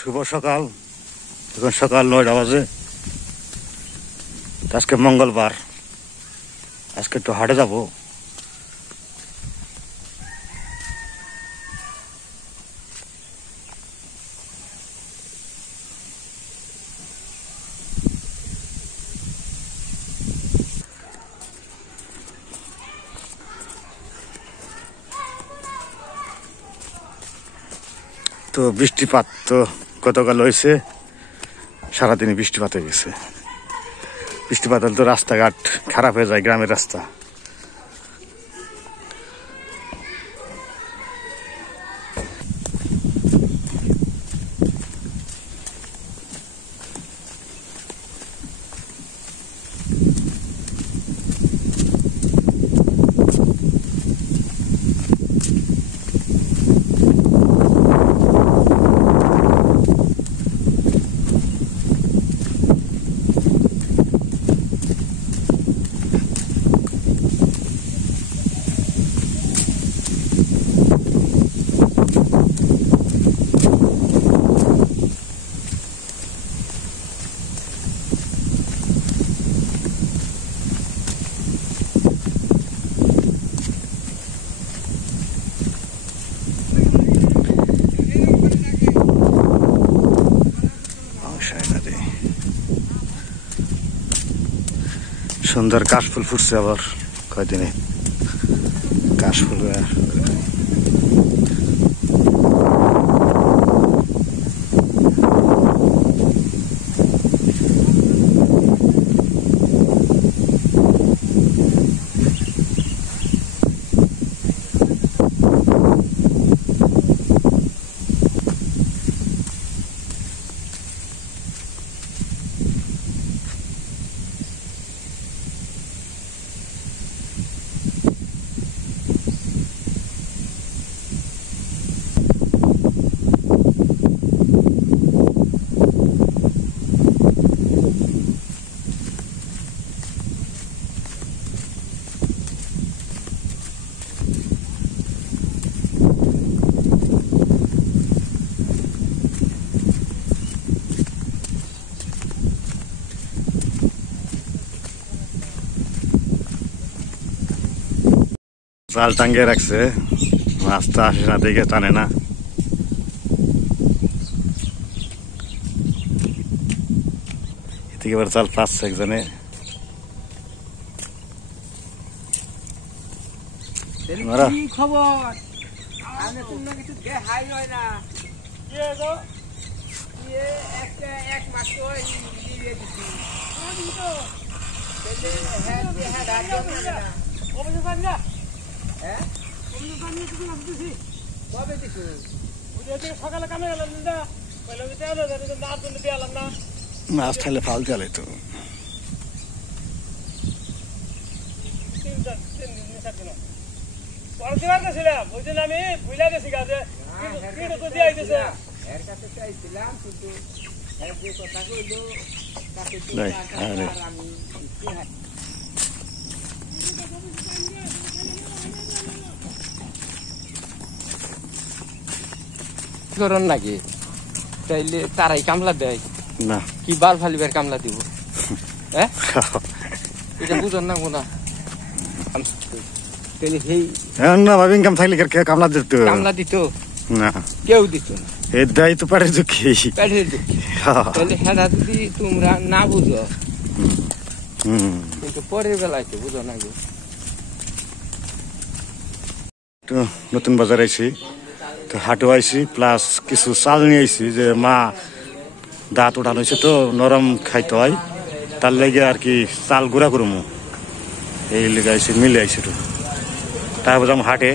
শুভ সকাল। এখন সকাল 9টা বাজে। আজকে মঙ্গলবার, আজকে একটু হাটে যাব। তো বৃষ্টিপাত তো গতকাল হয়েছে, সারাদিনই বৃষ্টিপাত হয়ে গেছে। বৃষ্টিপাত হলে তো রাস্তাঘাট খারাপ হয়ে যায়, গ্রামের রাস্তা। সুন্দর কাশফুল ফুটছে আবার কয়দিনে। কাশফুল জাল টাঙ্গে রাখছে, মাছটা আসে না দেখে টানে না। এদিকে এবার জাল পাচ্ছে একজনে। খবর এক মাস সকালে কামে গেলাম না, মাছ ঠাইলে ফাল চালে তো। ছিলাম ওই দিন আমি ভুলে গেছি গাছে এর কাছে চাইছিলাম, কিন্তু যে কথা কইলো করন নাকি তাইলে তারাই কামলা দেয় না, কি বাল ফালিবার কামলা দিব? হ্যাঁ এটা বুঝন না কোনা তাইলে সেই না ভাবি ইনকাম থাকলে কামলা দিত, কামলা দিত না কেউ দিত না। এর দায় তো পেটের দুঃখী, পেটের দুঃখী। তাহলে হেটা যদি তোমরা না বুঝো, কিন্তু পরের বেলায় তো বুঝো না গো। নতুন বাজার আইছি, তো হাটও আইছি, প্লাস কিছু চাল নিয়ে আইছি। যে মা দাঁত উঠানো হয়েছে তো নরম খাইতে হয়, তার লেগে আর কি চাল গুঁড়া করবো, এই লেগে আইছি, মিলে আইছি। তো তারপর যাম হাটে।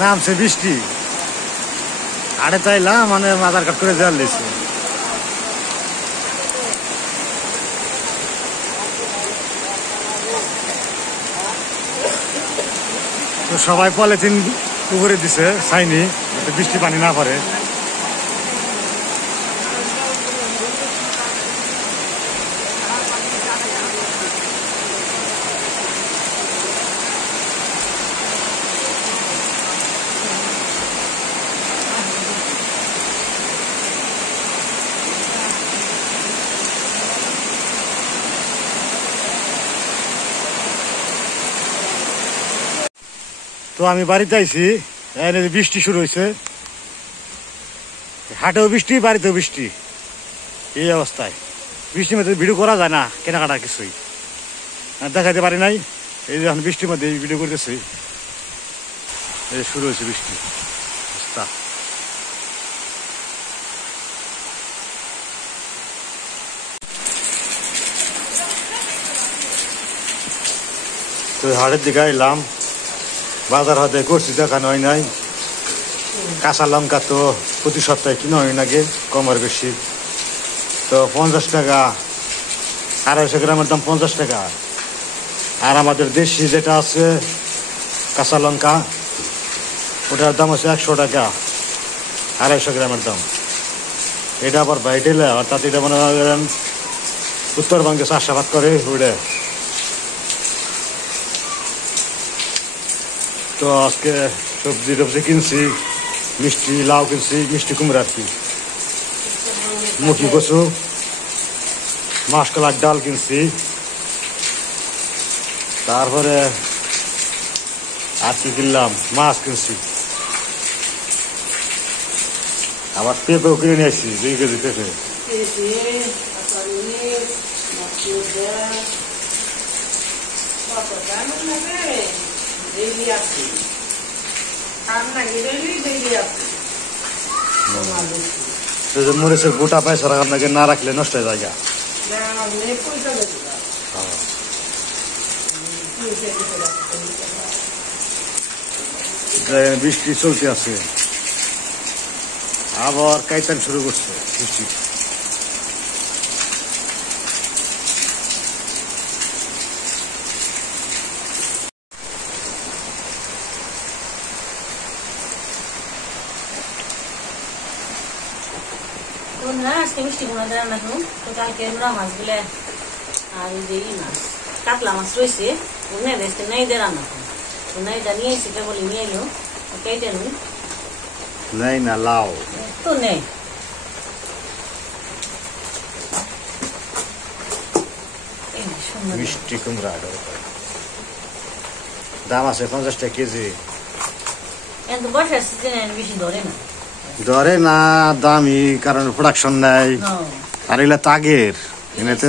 নামছে বৃষ্টি আড়ে চাইলাম মানে আধার কার্ড করে দেওয়ার লেছে তো সবাই পলিথিন উপরে দিছে ছাইনি যাতে বৃষ্টি পানি না পড়ে। তো আমি বাড়িতে আইছি এনে বৃষ্টি শুরু হয়েছে, হাটেও বৃষ্টি বাড়িতেও বৃষ্টি, এই অবস্থায় বৃষ্টির মধ্যে ভিডিও করা যায় না, কেনাকাটা কিছুই দেখাতে পারি নাই। এই যে এখন বৃষ্টির মধ্যে ভিডিও করতেছি, এই শুরু হয়েছে বৃষ্টি অবস্থা। তো হাটের দিকে এলাম, বাজার হাতে করছি দেখানো হয় নাই। কাঁচা লঙ্কা তো প্রতি সপ্তাহে কিনা হয় নাকি কম আর বেশি, তো 50 টাকা, 250 গ্রামের দাম 50 টাকা। আর আমাদের দেশি যেটা আছে কাঁচা লঙ্কা, ওটার দাম হচ্ছে 100 টাকা, 250 গ্রামের দাম। এটা আবার বাইটেলে অর্থাৎ এটা মনে করেন উত্তরবঙ্গে চাষাবাদ করে উড়ে। তো আজকে সবজি টবজি কিনছি, মিষ্টি লাউ কিনছি, মিষ্টি কুমড়া আর কি, মুখি কচু, মাসকলার ডাল কিনছি, তারপরে আর কি কিনলাম, মাছ কিনছি, আবার পেঁপেও কিনে নিয়ে আসছি 2 কেজি পেঁপে। মরিচের গোটা পয়সা আপনাকে না রাখলে নষ্ট হয়ে যায়। বৃষ্টি চলতে আছে, আবার কাইতান শুরু করছে বৃষ্টি। আজকে মিষ্টি কুমড়া দিয়ে রান্না করুন। তো কালকে নোড়া মাছ গুলো আর ওই যে মাছ কাতলা মাছ রয়েছে, ওনে বেসতে নাই দিয়ে রান্না করুন। তো নাই যা নিয়ে এসে কেবল নিয়ে এলো, কেটে নুন নাই না লাউ তো নেই। মিষ্টি কুমড়া দাম আছে 50 টাকা কেজি। কিন্তু বর্ষার সিজনে বেশি ধরে না, ধরে না দামি, কারণ প্রোডাকশন নাই। আর এগুলা তাগের এনে তো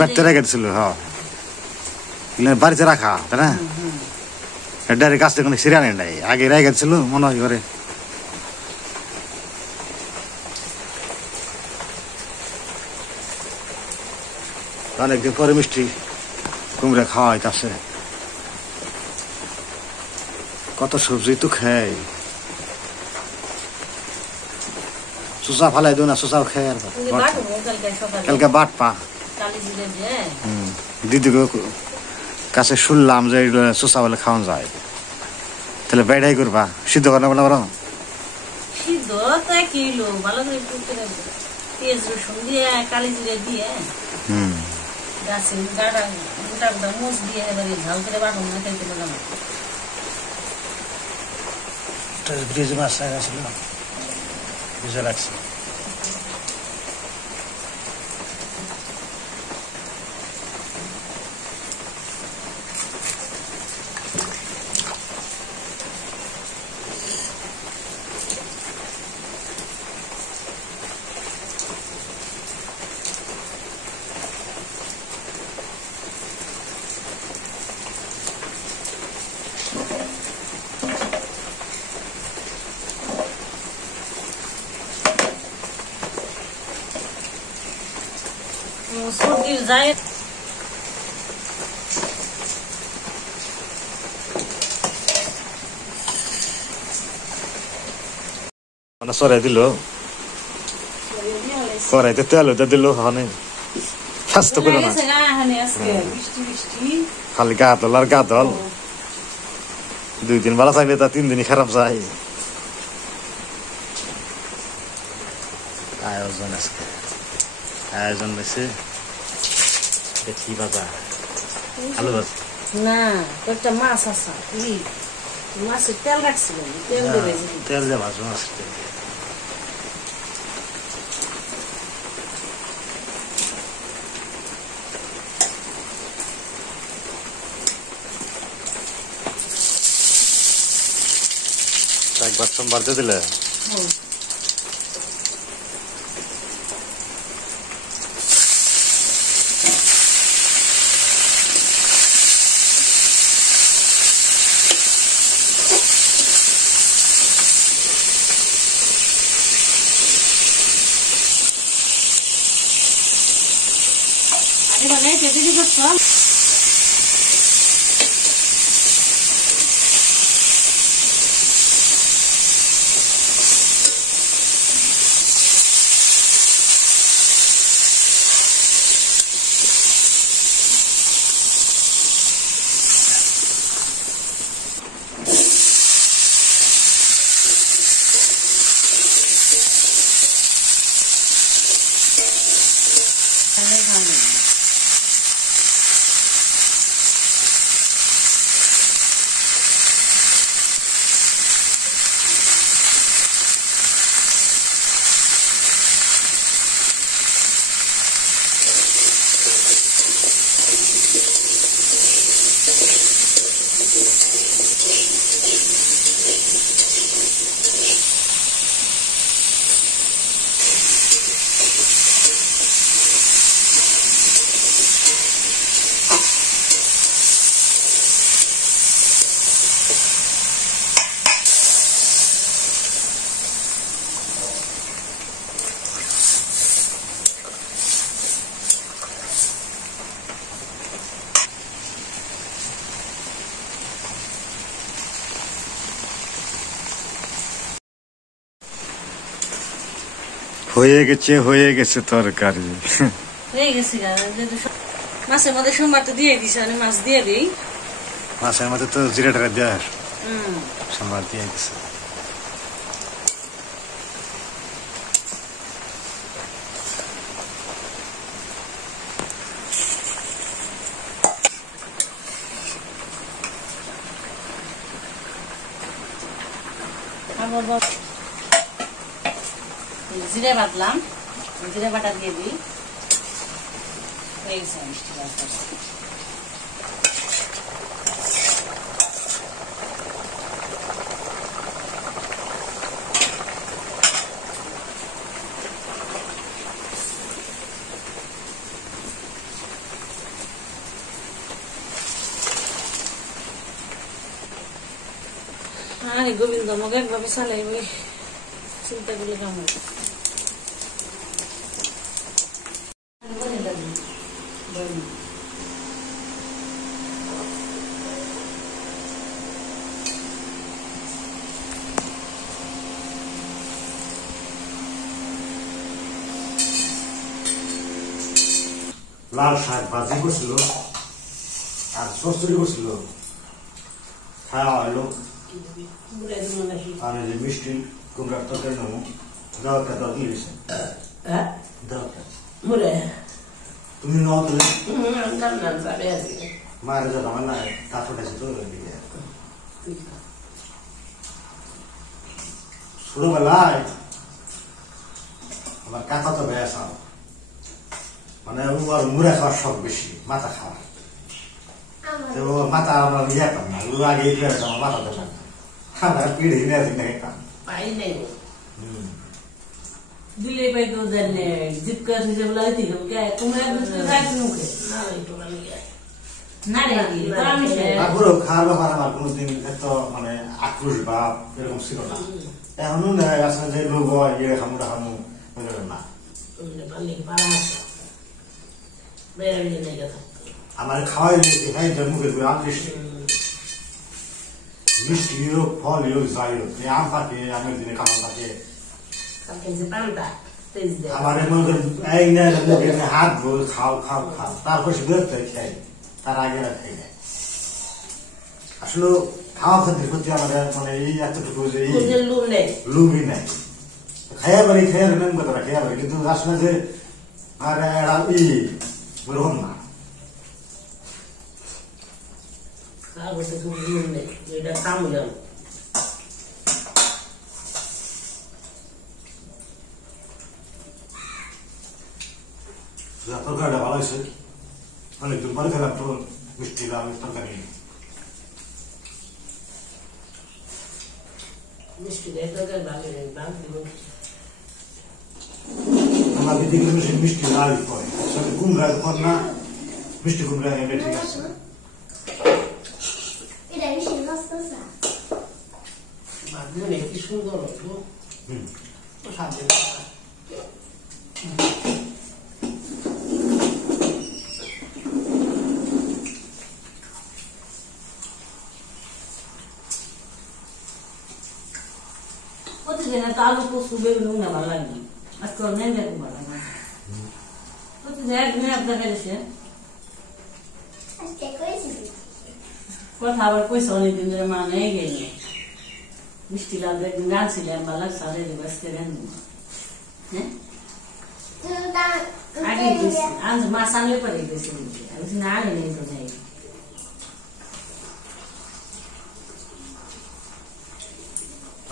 বাড়িতে রেখেছিল, হ্যাঁ বাড়িতে রাখা, তাই না? ডাইরেক্ট কাছ থেকে কোনো সিরিয়ানি নাই, আগে রেখেছিল মনে হয় ঘরে। অনেকদিন পরে মিষ্টি কুমড়া খাওয়া হইতাছে। কত সবজি তো খাই, সুসা ফালাই দো না, সুসাও খাই। আর কালকে বাট পা দিদিকে কাছে শুনলাম যে সুসা বলে খাওয়ান যায়, তাহলে বেড়াই করবা, সিদ্ধ করা বলে বলো সিদ্ধ তো কিলো ভালো করে পেঁয়াজ রসুন দিয়ে কালি জিরে দিয়ে গাছের গাটা গোটা গোটা মুচ দিয়ে এবারে ঝাল করে বাটন না খাইতে পারলাম। ব্রিজে মাছ ছিল, ভিজে লাগছে। সর্দির যায় মানে সরাই দিল কড়াইতে তেল হইতে দিল হনে স্বাস্থ্য করে না খালি গা দল আর গা দল 2 দিন ভালো চাইলে তা 3 দিনই খারাপ যায় আয়োজন আজকে আয়োজন হয়েছে দেখি বাবা আলু ভাজা না একটা মাছ আছে মাছের তেল রাখছিলেন তেল দেবে তেল দিয়ে ভাজবো মাছের তেল দিয়ে একবার সোমবার দিয়ে দিলে হয়ে গেছে তরকারি হয়ে গেছে মাছের মধ্যে সোমবারটা দিয়ে দিছে আমি মাছ দিয়ে দিই মাছের মধ্যে তো জিরা টাকা দেয় সোমবার দিয়ে দিছে জিরে বাটলাম জিরে বাটা দিয়ে দিই হয়ে গেছে মিষ্টি আরে গোবিন্দ মগে একভাবে চালাই চিন্তা করলে কেমন লাল শাক ভাজি করছিল আর চচ্চড়ি করছিল খাওয়া হলো আর যে মিষ্টি কুমড়ার তরকারি নেবো দাওয়াতটা দাও দিয়ে দিয়েছে দাওয়াতটা তুমি নাও তাহলে মায়ের যা আমার না কাঠ উঠেছে তো ছোটবেলায় আমার কাকা তো বেশ মানে ওর মুড়া খাওয়ার শখ বেশি মাথা খাওয়ার তো মাথা আমরা যেতাম না ও আগে আমার মাথা দেখাতাম আমরা পিড়ে নিয়ে আসি না খেতাম দিলে পাই তো জানে জিপকা যে বলা হইতি তোমরা খাই মুখে না রে তো আমি তারপরে খাওয়ার ব্যাপার আমার কোনোদিন এত মানে আক্রোশ ভাব এরকম ছিল না এখনো আসলে যে লোক ইয়ে খামু খামু না আমার খাওয়াই ভাই মুখের আম মিষ্টি হোক ফল হোক যাই হোক আম থাকে আমের দিনে কামড় থাকে কালকে যে পান্তা তেজ দেয় আমার মনে করেন এই না মুখে হাত ধরে খাও খাও খাও তারপর সে বেরোতে খাই তার আগে খাই না আসলে খাওয়া খাদ্যের প্রতি আমাদের মানে এই এতটুকু যে লুন নেই লুবই নাই খাইয়া বাড়ি খাইয়া নেন কথা খাইয়া বাড়ি কিন্তু আসলে যে আর ওরকম না আর বসে লুন নেই এটা কামু যাও তরকারিটা ভালো হয়েছে অনেকদিন পরে খেলাম তো মিষ্টি লাল তরকারি মিষ্টি দেয় তরকারি ভালো লাগে আমার দিদিগুলো বেশি মিষ্টি লাল পরে সাথে কুমড়া পর না মিষ্টি কুমড়া এনে ঠিক আছে মানে কি সুন্দর হতো সাথে প্রতিদিন তো আলু পোস্ত বেগুন না ভালো লাগে আজকে নেন দেখো ভালো লাগে প্রতিদিন একদিন আপনার গেছে কথা আবার কইছে অনেকদিন ধরে মা নেই গেলে মিষ্টি লাল একদিন রাঁধছিলেন ভালো সাদে দেবো আজকে রাঁধবো হ্যাঁ আগে গেছি আজ মাছ আনলে পরে গেছি আমি না আগে নেই তো যাই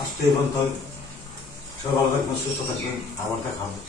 আসতে এবং তো সব ভালো থাকবেন সুস্থ থাকবেন আবার দেখা হবে